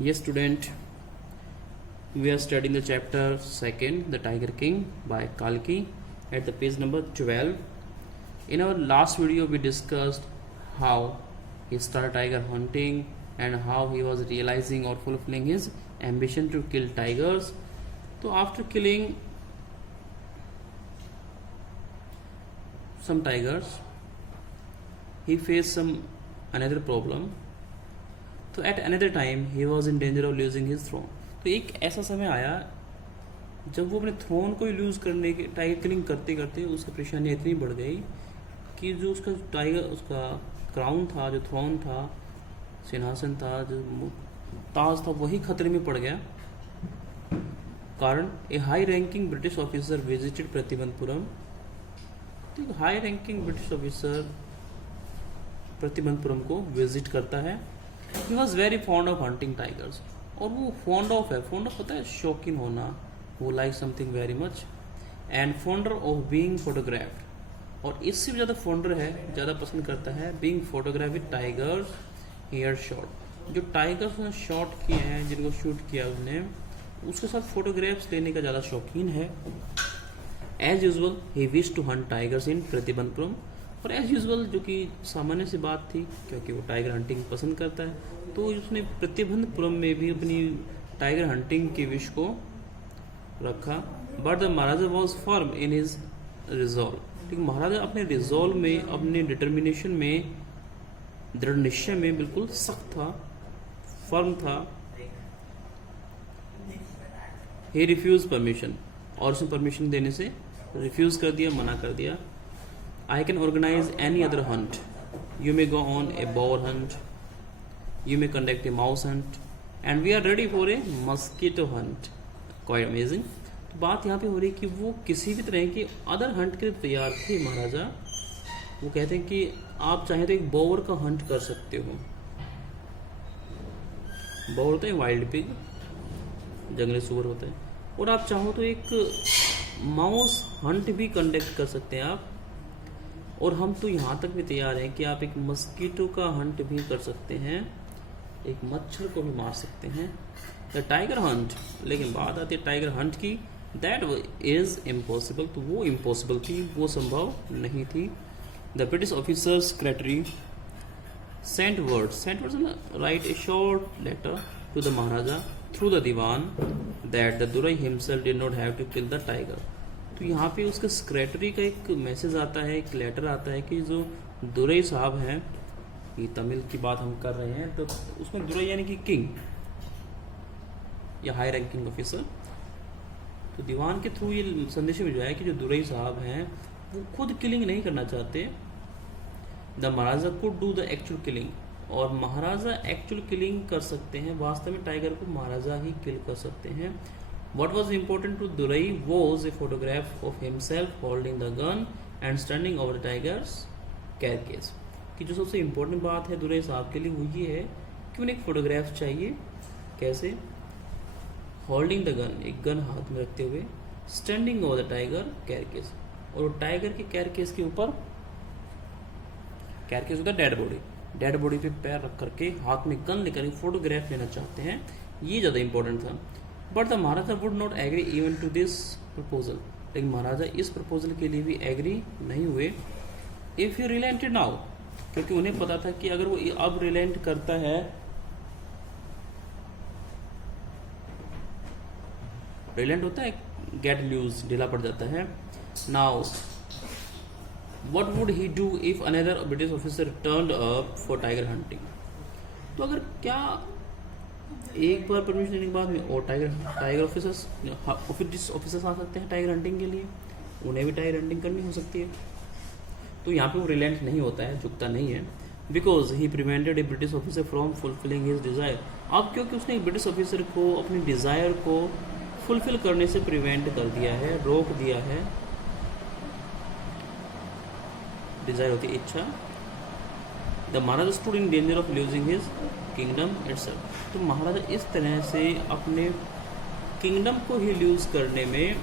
Yes, student, we are studying the chapter 2nd, The Tiger King by Kalki at the page number 12. In our last video, we discussed how he started tiger hunting and how he was realizing or fulfilling his ambition to kill tigers. So after killing some tigers, he faced some another problem. तो at another time he was in danger of losing his throne. तो एक ऐसा समय आया जब वो अपने throne को लूज़ करने के टाइगर किलिंग करते करते उसकी परेशानी इतनी बढ़ गई कि जो उसका टाइगर उसका क्राउन था, जो थ्रोन था, सिंहासन था, जो ताज था, वही खतरे में पड़ गया. कारण a high ranking British officer visited Pratibandhapuram. तो high ranking British officer Pratibandhapuram को विजिट करता है. He was very fond of hunting tigers. और वो fond of है, fond of पता है शौकीन होना, वो like something very much and fonder of being photographed. और इससे भी ज़्यादा fonder है, ज़्यादा पसंद करता है being photographed with tigers hair shot. जो tigers ने शॉट किए हैं, जिनको शूट किया उसने, उसके साथ फोटोग्राफ्स लेने का ज़्यादा शौकीन है. As usual, he wished to hunt tigers in Pratibandapuram. और एज यूजल, जो कि सामान्य सी बात थी क्योंकि वो टाइगर हंटिंग पसंद करता है, तो उसने प्रतिबंधपुरम में भी अपनी टाइगर हंटिंग के विश को रखा. But the Maharaja was firm in his resolve. ठीक, महाराजा अपने रिजॉल्व में, अपने डिटर्मिनेशन में, दृढ़ निश्चय में बिल्कुल सख्त था, फर्म था. He refuse permission. और उसने परमिशन देने से रिफ्यूज कर दिया, मना कर दिया. I can organize any other hunt. You may go on a boar hunt. You may conduct a mouse hunt. And we are ready for a mosquito hunt. Quite amazing. तो बात यहाँ पे हो रही है कि वो किसी भी तरह की अदर हंट के लिए तैयार थे महाराजा. वो कहते हैं कि आप चाहें तो एक बोर का हंट कर सकते हो. बोर होता है वाइल्ड पिग, जंगली सुअर होता है. और आप चाहो तो एक माउस हंट भी कंडक्ट कर सकते हैं आप. और हम तो यहाँ तक भी तैयार हैं कि आप एक मस्कीटो का हंट भी कर सकते हैं, एक मच्छर को भी मार सकते हैं. The tiger hunt. लेकिन बात आती है टाइगर हंट की. That is impossible. तो वो इम्पॉसिबल थी, वो संभव नहीं थी. The British officer secretary sent word write a short letter to the Maharaja through the Dewan that the Durai himself did not have to kill the tiger. तो यहाँ पे उसके सेक्रेटरी का एक मैसेज आता है, एक लेटर आता है कि जो दुरई साहब हैं, ये तमिल की बात हम कर रहे हैं, तो उसमें दुरई यानी कि किंग या हाई रैंकिंग ऑफिसर. तो दीवान के थ्रू ये संदेश भिजवाया है कि जो दुरई साहब हैं वो खुद किलिंग नहीं करना चाहते. The Maharaja could do the actual killing. और महाराजा एक्चुअल किलिंग कर सकते हैं, वास्तव में टाइगर को महाराजा ही किल कर सकते हैं. What was important to Durai was a photograph of himself holding the gun and standing over the tiger's carcass. कि जो सबसे इम्पोर्टेंट बात है दुरई साहब के लिए वो ये है कि उन्हें एक फोटोग्राफ चाहिए. कैसे? होल्डिंग द गन, एक गन हाथ में रखते हुए, स्टैंडिंग ओवर द टाइगर कैरकेस, और टाइगर के कैरकेस के ऊपर, कैरकेस होता है डेड बॉडी पे पैर रख करके हाथ में गन लेकर फोटोग्राफ लेना चाहते हैं. ये ज़्यादा इंपॉर्टेंट था. But the Maharaja would not agree even to this proposal. लेकिन महाराजा इस प्रपोजल के लिए भी एग्री नहीं हुए. इफ यू रिलेंटेड नाउ, क्योंकि उन्हें पता था कि अगर वो अब रिलेंट करता है, रिलेंट होता है गेट लूज, ढीला पड़ जाता है. Now what would he do if another British officer turned up for tiger hunting. तो अगर क्या एक बार परमिशन लेने के बाद में और टाइगर ऑफिसर्स आ सकते हैं टाइगर हंटिंग के लिए, उन्हें भी टाइगर हंटिंग करनी हो सकती है. तो यहाँ पे वो रिलेंट नहीं होता है, झुकता नहीं है. Because he prevented A British officer from fulfilling his desire. अब क्योंकि उसने एक ब्रिटिश ऑफिसर को अपनी डिज़ायर को फुलफिल करने से प्रिवेंट कर दिया है, रोक दिया है. डिज़ायर होती है इच्छा. The Maharaja stood in danger of losing his kingdom itself. तो महाराजा इस तरह से अपने किंगडम को ही लूज करने में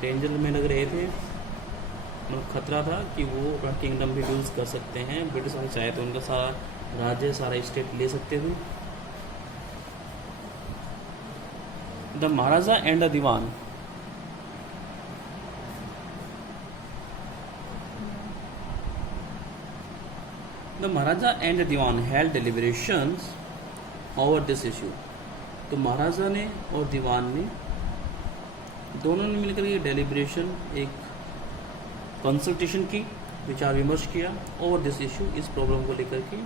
डेंजर में लग रहे थे. खतरा था कि वो अपना किंगडम भी लूज कर सकते हैं. ब्रिटिश चाहे तो उनका सारा राज्य, सारा स्टेट ले सकते थे. The Maharaja and the Dewan. The Maharaja and the Diwan held deliberations over this issue. तो महाराजा ने और दीवान ने दोनों ने मिलकर ये डेलिब्रेशन एक कंसल्टेशन की, विचार विमर्श किया ओवर दिस इशू, इस प्रॉब्लम को लेकर के.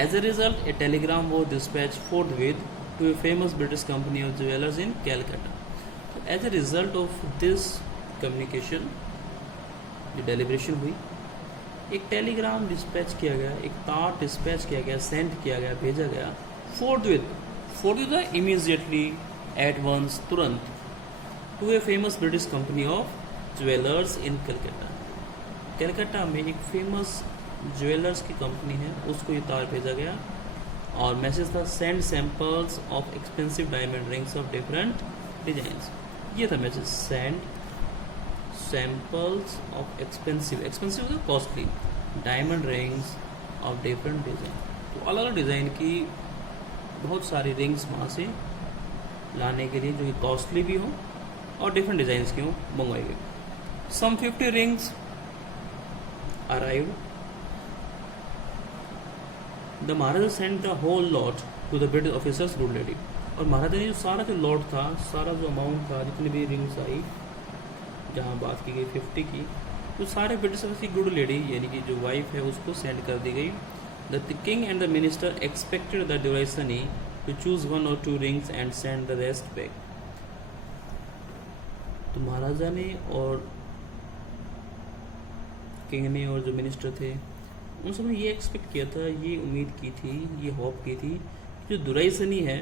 As a result a telegram was dispatch forthwith to a famous British company of jewellers in Calcutta. तो as a result of this communication, जो डेलिब्रेशन हुई, एक टेलीग्राम डिस्पैच किया गया, एक तार डिस्पैच किया गया, सेंड किया गया, भेजा गया फोर्थविथ इमीजिएटली, एट वंस, तुरंत, to a famous British company of jewellers in Calcutta. Calcutta में एक फेमस ज्वेलर्स की कंपनी है, उसको ये तार भेजा गया और मैसेज था, send samples of expensive diamond rings of different designs. ये था message, send samples of expensive costly diamond rings of different design. तो अलग अलग डिज़ाइन की बहुत सारी रिंग्स वहाँ से लाने के लिए, जो कि कॉस्टली भी हो और डिफरेंट डिज़ाइंस की हो, मंगवाई गई. Some 50 rings arrived. The Maharaja send the whole lot to the British officers good lady. और महाराजा ने जो सारा जो लॉट था, सारा जो अमाउंट था, जितनी भी रिंग्स आई, जहाँ बात की गई 50 की, तो सारे ब्रिटिश ऑफिसर की गुड लेडी यानी कि जो वाइफ है उसको सेंड कर दी गई. The king and the minister expected the Duraisani to choose 1 or 2 rings and send the rest back. तो महाराजा ने और किंग ने और जो मिनिस्टर थे, उन सब ने ये एक्सपेक्ट किया था, ये उम्मीद की थी, ये होप की थी कि जो दुराइसनी है,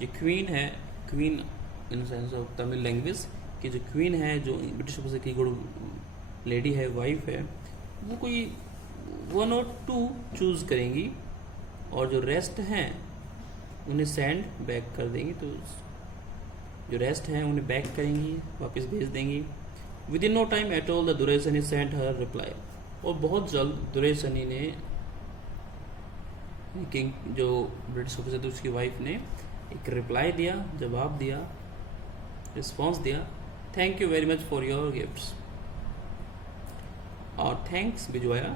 जो क्वीन है, queen in sense of Tamil language, कि जो क्वीन है, जो ब्रिटिश ऑफिसर की गुड लेडी है, वाइफ है, वो कोई 1 or 2 चूज़ करेंगी और जो रेस्ट हैं उन्हें सेंड बैक कर देंगी. तो जो रेस्ट हैं उन्हें बैक करेंगी, वापस भेज देंगी. Within no time at all the Duraisani sent her reply. और बहुत जल्द दुराइसनी ने, किंग जो ब्रिटिश ऑफिसर थी उसकी वाइफ ने, एक रिप्लाई दिया, जवाब दिया, रिस्पॉन्स दिया, thank you very much for your gifts, और थैंक्स भिजवाया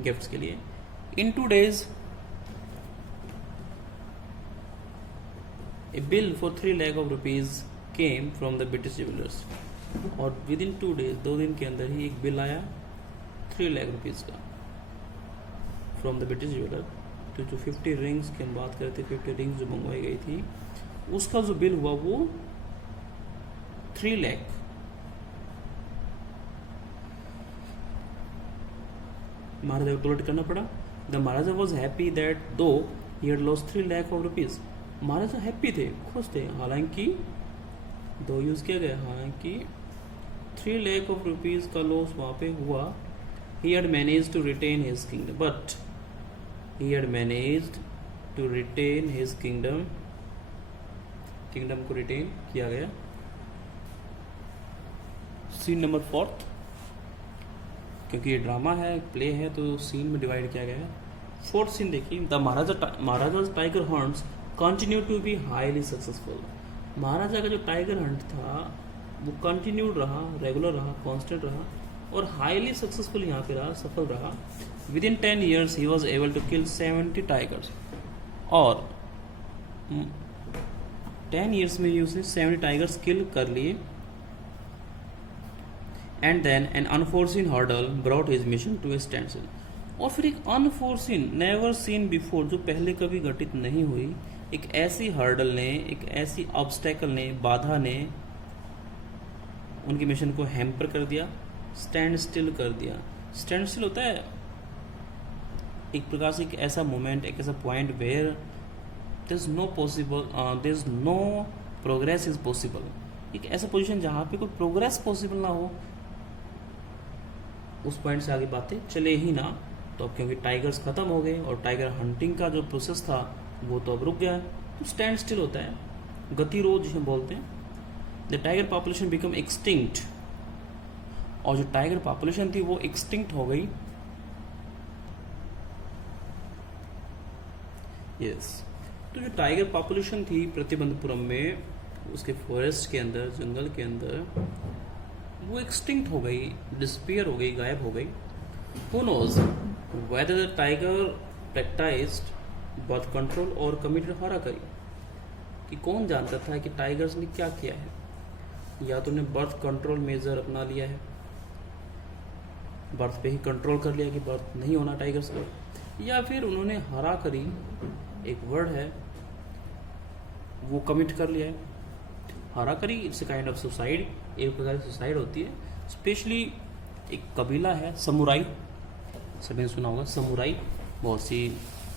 गिफ्ट्स के लिए. इन 2 days A bill for 3 lakh of rupees came from the British jewellers. और विद इन 2 days, 2 दिन के अंदर ही एक बिल आया 3 lakh rupees का फ्रॉम द ब्रिटिश ज्वेलर. तो जो 50 रिंग्स की हम बात करते, 50 रिंग्स जो मंगवाई गई थी, उसका जो बिल हुआ वो 3 lakh. महाराजा को टॉलरेट करना पड़ा. The Maharaja was happy that though he had lost 3 lakh of rupees. Maharaja happy थे, खुश थे, हालांकि दो यूज किया गया, हालांकि 3 lakh of rupees का लॉस वहाँ पे हुआ. He had managed to retain his kingdom, but he had managed to retain his kingdom. Kingdom को रिटेन किया गया. सीन नंबर 4, क्योंकि ये ड्रामा है, प्ले है, तो सीन में डिवाइड किया गया है. 4th सीन देखिए. The Maharaja tiger hunts continue to be highly successful. Maharaja का जो टाइगर हंट था वो कंटिन्यूड रहा, रेगुलर रहा, कांस्टेंट रहा और हाईली सक्सेसफुल यहाँ पे रहा, सफल रहा. Within 10 years he was able to kill 70 tigers. और 10 years में ही उसने 70 टाइगर्स किल कर लिए. And then an unforeseen hurdle brought his mission to a standstill. और फिर एक अनफोर्सिन, नेवर सीन बिफोर, जो पहले कभी घटित नहीं हुई, एक ऐसी हर्डल ने, एक ऐसी ऑब्स्टेकल ने, बाधा ने उनकी मिशन को हैम्पर कर दिया, स्टैंड स्टिल कर दिया. स्टैंड स्टिल होता है एक प्रकार से एक ऐसा मोमेंट, एक ऐसा point where there is no possible, there is no progress is possible. एक ऐसा पोजीशन जहाँ पे कोई प्रोग्रेस पॉसिबल ना हो, उस पॉइंट से आगे बातें चले ही ना. तो अब क्योंकि टाइगर्स खत्म हो गए और टाइगर हंटिंग का जो प्रोसेस था वो तो अब रुक गया, तो स्टैंड स्टिल होता है, गतिरोध जिसे बोलते हैं. The tiger population become extinct. और जो टाइगर पॉपुलेशन थी वो एक्सटिंक्ट हो गई. यस. तो जो टाइगर पॉपुलेशन थी प्रतिबंधपुरम में, उसके फॉरेस्ट के अंदर, जंगल के अंदर, वो एक्सटिंक्ट हो गई, डिसपियर हो गई, गायब हो गई। Who knows whether the tiger practised birth control और कमिटेड हाराकरी, कि कौन जानता था कि टाइगर्स ने क्या किया है, या तो उन्हें बर्थ कंट्रोल मेजर अपना लिया है, बर्थ पे ही कंट्रोल कर लिया कि बर्थ नहीं होना टाइगर्स का, या फिर उन्होंने हाराकरी, एक वर्ड है, वो कमिट कर लिया है। Harakiri it's a kind of suicide, एक प्रकार की सुसाइड होती है। स्पेशली एक कबीला है समुराई, सभी ने सुना होगा समुराई, बहुत सी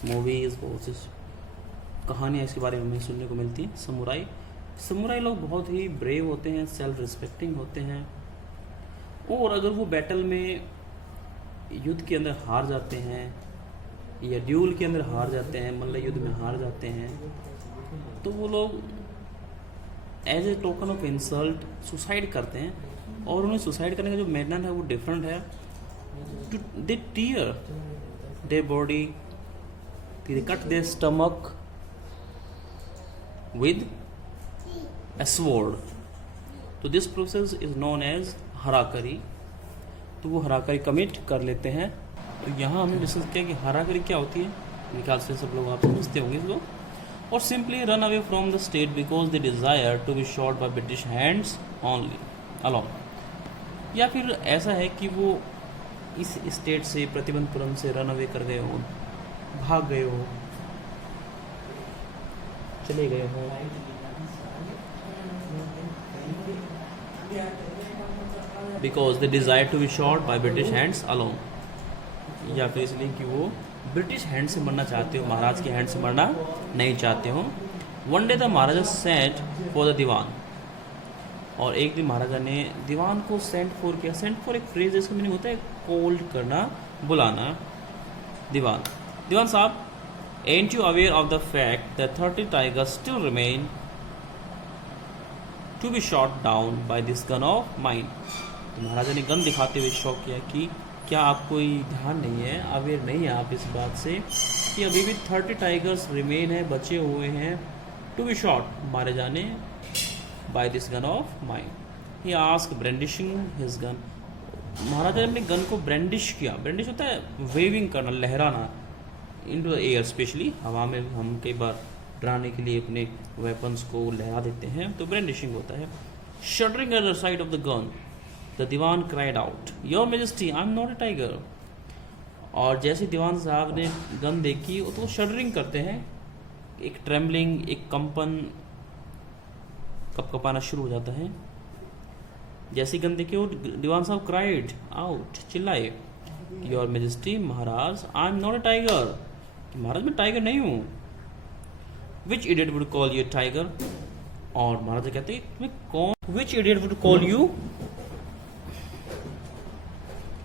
मूवीज़, बहुत सी कहानियाँ इसके बारे में हमें सुनने को मिलती हैं। समुराई लोग बहुत ही ब्रेव होते हैं, सेल्फ रिस्पेक्टिंग होते हैं, और अगर वो बैटल में, युद्ध के अंदर हार जाते हैं या ड्यूल के अंदर हार जाते हैं, मल्ल युद्ध में हार जाते हैं, तो वो लोग as a token of insult suicide करते हैं। और उन्हें सुसाइड करने का जो मेथड है वो डिफरेंट है। They tear their body, they cut their stomach with a sword, तो this process is known as harakiri. तो वो हराकरी कमिट कर लेते हैं। तो यहाँ हमने डिस्कस किया कि हराकरी क्या होती है, मेरे ख्याल से सब लोग आप समझते होंगे इसको। और simply run away from the state because they desire to be shot by British hands only alone, या फिर ऐसा है कि वो इस स्टेट से, प्रतिबंधपुरम से रन अवे कर गए हो, भाग गए हो, चले गए हो, because they desire to be shot by British hands alone, या फिर इसलिए कि वो ब्रिटिश हैंड से मरना चाहते हो, महाराज के हैंड से मरना नहीं चाहते हो। One day the Maharaja sent for the Dewan, और एक दिन महाराजा ने दीवान को सेंट फॉर किया। सेंट फॉर एक फ्रेज है, इसका मीनिंग होता है कॉल्ड करना, बुलाना। Dewan sahib, aren't you aware of the fact that 30 tigers still remain to be shot down by this gun of mine. तो महाराजा ने गन दिखाते हुए शॉक किया कि क्या आपको कोई ध्यान नहीं है, अवेयर नहीं है आप इस बात से कि अभी भी 30 टाइगर्स रिमेन है, बचे हुए हैं, टू बी शॉट, मारे जाने, by this gun of mine. He ask brandishing his gun, Maharaja ने अपनी गन को ब्रेंडिश किया। ब्रेंडिश होता है वेविंग करना, लहराना, इनटू द एयर, स्पेशली हवा में हम कई बार डराने के लिए अपने वेपन्स को लहरा देते हैं, तो ब्रेंडिशिंग होता है। Shuddering at the sight of the gun the Dewan cried out, your majesty I am not a tiger. और जैसे दीवान साहब ने गन देखी तो वो शडरिंग करते हैं, एक ट्रेम्बलिंग, एक कंपन, कपकपाना शुरू हो जाता है। जैसी गन देखी वो दीवान साहब क्राइड आउट, चिल्लाए, your majesty Maharaj I am not a tiger, Maharaj मैं टाइगर नहीं हूँ। Which idiot would call you tiger, और महाराजा कहते हैं तुम्हें कौन, which idiot would call you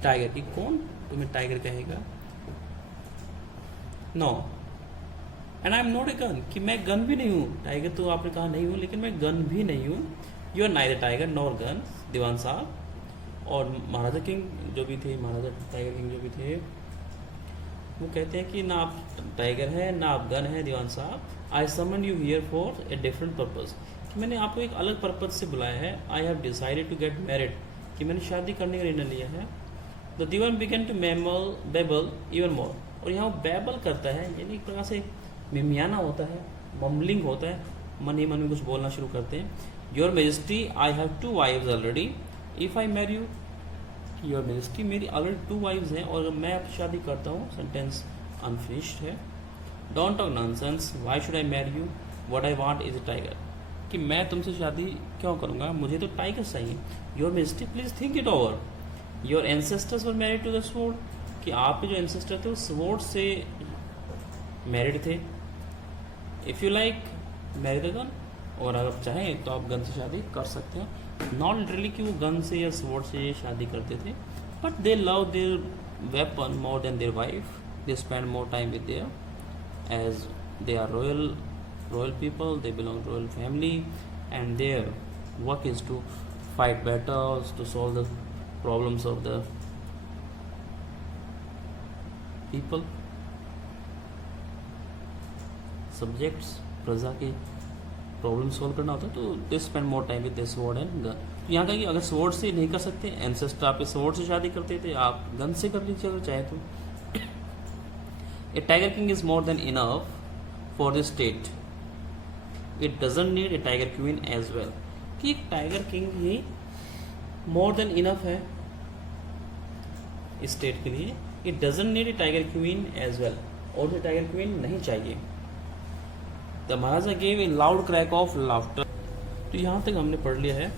tiger, की कौन तुम्हें टाइगर कहेगा। No and I am not a gun, कि मैं गन भी नहीं हूँ। टाइगर तो आपने कहा नहीं हूँ, लेकिन मैं गन भी नहीं हूँ। You are neither tiger nor gun, Dewan sahib. और महाराजा किंग जो भी थे, महाराजा टाइगर किंग जो भी थे, वो कहते हैं कि ना आप टाइगर है ना आप गन है Dewan sahib. I summon you here for a different purpose, कि मैंने आपको एक अलग पर्पज से बुलाया है। I have decided to get married, कि मैंने शादी करने का निर्णय लिया है। The Dewan began to babble even more, और यहाँ वो बेबल करता है, यानी एक प्रकार से मिमियाना होता है, मम्बलिंग होता है, मन ही मन में कुछ बोलना शुरू करते हैं। Your majesty I have 2 wives already, if I marry you, your majesty मेरी ऑलरेडी 2 वाइव्स हैं, और मैं अब शादी करता हूँ, सेंटेंस अनफिनिश्ड है। Don't talk nonsense, why should I marry you, what I want is a tiger, कि मैं तुमसे शादी क्यों करूँगा, मुझे तो टाइगर चाहिए। Your majesty please think it over, your ancestors were married to the sword, कि आपके जो एंसेस्टर थे वो स्वॉर्ड से मैरिड थे। If you like marry the gun, और अगर आप चाहें तो आप गन से शादी कर सकते हैं। नॉट लिटरली कि वो गन से या स्वॉर्ड से शादी करते थे, but they love their weapon more than their wife, they spend more time with their, as they are royal people, they belong to royal family, and their work is to fight battles, to solve the problems of the people, subjects, प्रजा के problem solve करना होता है तो दे spend more time with the sword and gun. तो यहाँ का कि अगर स्वॉर्ड से नहीं कर सकते, एंसेस्टर आपके स्वॉर्ड से शादी करते थे, आप गन से कर लीजिए अगर चाहे तो। A tiger king is more than enough for the state, it doesn't need a tiger queen as well. कि एक टाइगर किंग ही मोर देन इनफ है स्टेट के लिए, it doesn't need a tiger queen as well, और भी tiger queen नहीं चाहिए। The Maharaja gave a loud crack of laughter. तो यहाँ तक हमने पढ़ लिया है।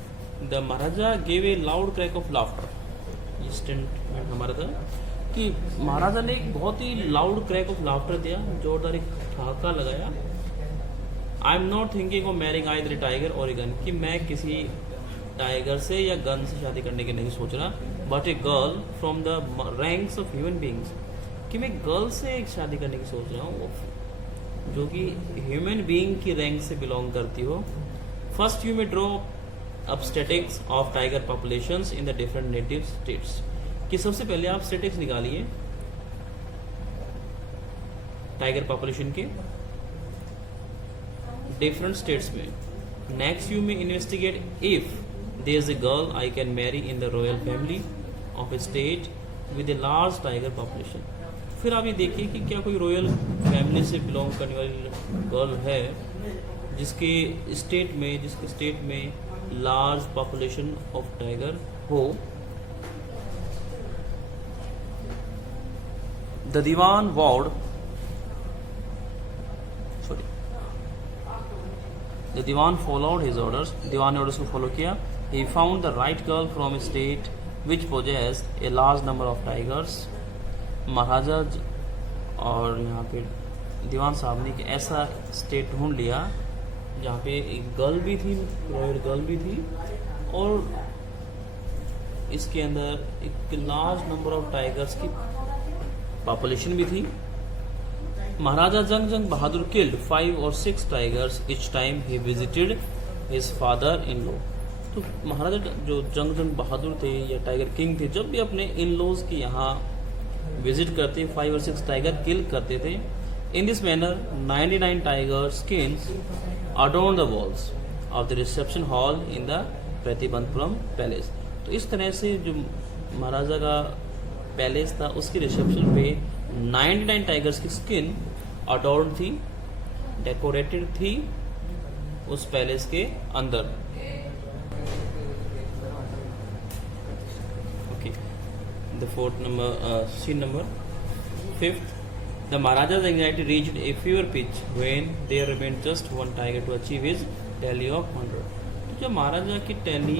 The Maharaja gave a loud crack of laughter. ये स्टेटमेंट हमारा था कि महाराजा ने एक बहुत ही लाउड क्रैक ऑफ लाफ्टर दिया, जोरदार एक ठहाका लगाया। आई am not thinking of marrying either tiger और ए गन, कि मैं किसी टाइगर से या गन से शादी करने की नहीं सोच रहा, but a girl from the ranks of human beings, कि मैं गर्ल से एक शादी करने की सोच रहा हूँ जो कि ह्यूमन बीइंग की रैंक से बिलोंग करती हो। First you may draw up statics of tiger populations in the different native states, कि सबसे पहले आप स्टैटिक्स निकालिए टाइगर पॉपुलेशन के डिफरेंट स्टेट्स में। Next you may investigate if there is a girl I can marry in the royal family of a state with a large tiger population. फिर आप ये देखिए कि क्या कोई रॉयल फैमिली से बिलोंग करने वाली गर्ल है जिसके स्टेट में लार्ज पॉपुलेशन ऑफ टाइगर हो। The Diwan word The Diwan followed his orders. Diwan ने orders को follow किया. He found the right girl from a state which possessed a large number of tigers. महाराजा और यहाँ पे दीवान साहब ने एक ऐसा स्टेट ढूंढ लिया जहाँ पे एक गर्ल भी थी, रॉयल गर्ल भी थी, और इसके अंदर एक लार्ज नंबर ऑफ टाइगर्स की पॉपुलेशन भी थी। Maharaja Jung Bahadur killed 5 or 6 tigers each time he visited his father-in-law। तो महाराजा जो जंग बहादुर थे या टाइगर किंग थे, जब भी अपने इन लॉज के यहाँ विजिट करते 5 or 6 टाइगर किल करते थे। In this manner 99 tiger skins adorned the walls of the reception hall in the Pratibandapuram palace. तो इस तरह से जो महाराजा का पैलेस था उसके रिसेप्शन पे 99 टाइगर्स की स्किन अडोर्न थी, डेकोरेटेड थी उस पैलेस के अंदर। Okay, the fourth number scene number 5th, the Maharaja's anxiety reached a fever pitch when there remained just one tiger to achieve his tally of 100। तो जब महाराजा की टैली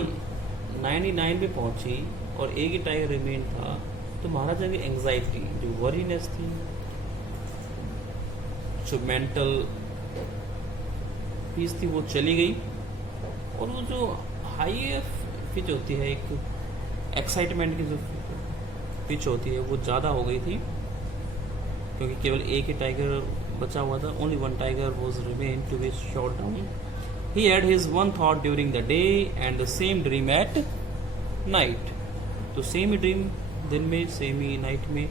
99 पे पहुंची और एक ही टाइगर रिमेन था, तो महाराजा की एंजाइटी, जो वरीनेस थी, जो मेंटल पीस थी, वो चली गई, और वो जो हाई पिच होती है, एक एक्साइटमेंट की जो पिच होती है, वो ज़्यादा हो गई थी, क्योंकि केवल एक ही टाइगर बचा हुआ था। Only one tiger was remain to be shot down. He had his one thought during the day and the same dream at night. तो सेम ही ड्रीम दिन में, सेम ही नाइट में,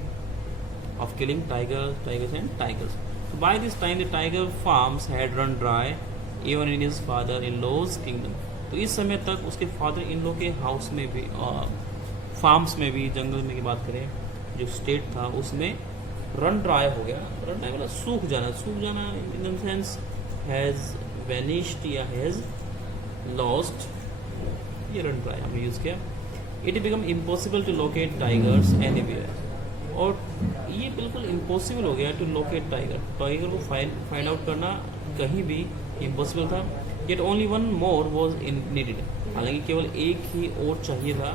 of killing tigers and tigers. So by this time the tiger farms had run dry even in his father-in-law's kingdom। तो इस समय तक उसके फादर इन लॉ के हाउस में भी, फार्म्स में भी, जंगल में की बात करें, जो स्टेट था उसमें रन ड्राई हो गया। रन ड्राई मतलब सूख जाना in the sense has vanished या हैज लॉस्ट, ये रन ड्राई हमने यूज़ किया। It become impossible to locate tigers anywhere. और ये बिल्कुल इम्पॉसिबल हो गया टू लोकेट टाइगर को फाइंड आउट करना कहीं भी इम्पॉसिबल था। Yet only one more was needed, हालांकि केवल एक ही और चाहिए था।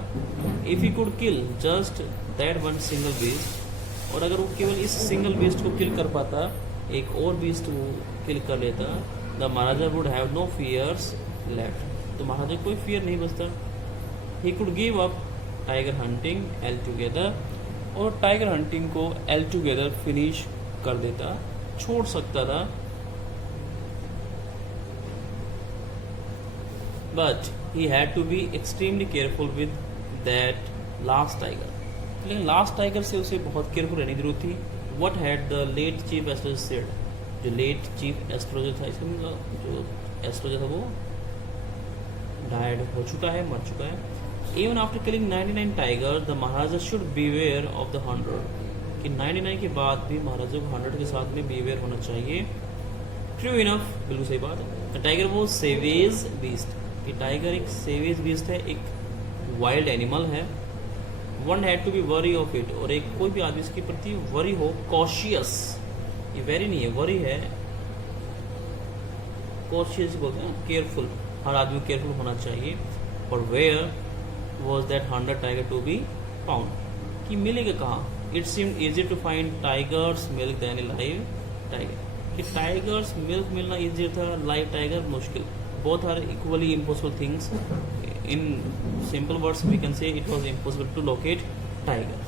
If he could kill just that one single beast, और अगर वो केवल इस सिंगल बीस्ट को किल कर पाता, एक और बीस्ट वो किल कर लेता, the Maharaja would have no fears left. तो महाराजा कोई फियर नहीं बचता। He could give up tiger hunting altogether, और टाइगर हंटिंग को एल टुगेदर फिनिश कर देता, छोड़ सकता था। But he had to be extremely careful with that last tiger. लेकिन लास्ट टाइगर से उसे बहुत केयरफुल रहने की जरूरत थी। What had the late chief justice said, जो लेट चीफ एस्ट्रोलजर था, इसका मतलब जो एस्ट्रोलजर था वो डायड हो चुका है, मर चुका है। Even after killing 99 tiger the Maharaja should beware of the 100, कि 99 के बाद भी महाराजा को 100 के साथ में बीवेयर होना चाहिए। ट्रू इनफ, बिल्कुल सही बात है। टाइगर वो सेवेज बीस्ट, कि टाइगर एक सेवेज बीस्ट है, एक वाइल्ड एनिमल है। One had to be wary of it, और एक कोई भी आदमी इसके प्रति वरी हो, कॉशियस, ये वेरी नहीं है, वरी है, कॉशियस बोलते हैं, केयरफुल, हर आदमी केयरफुल होना चाहिए। और where was that 100 tiger to be found, कि मिलेगा कहाँ? It seemed easy to find tiger's milk than a live tiger, कि टाइगर्स मिल्क मिलना इजी था, लाइव टाइगर मुश्किल। Both are equally impossible things. In simple words we can say it was impossible to locate tiger.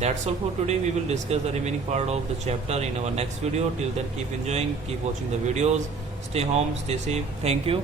That's all for today. We will discuss the remaining part of the chapter in our next video. Till then, keep enjoying, keep watching the videos, stay home, stay safe. Thank you.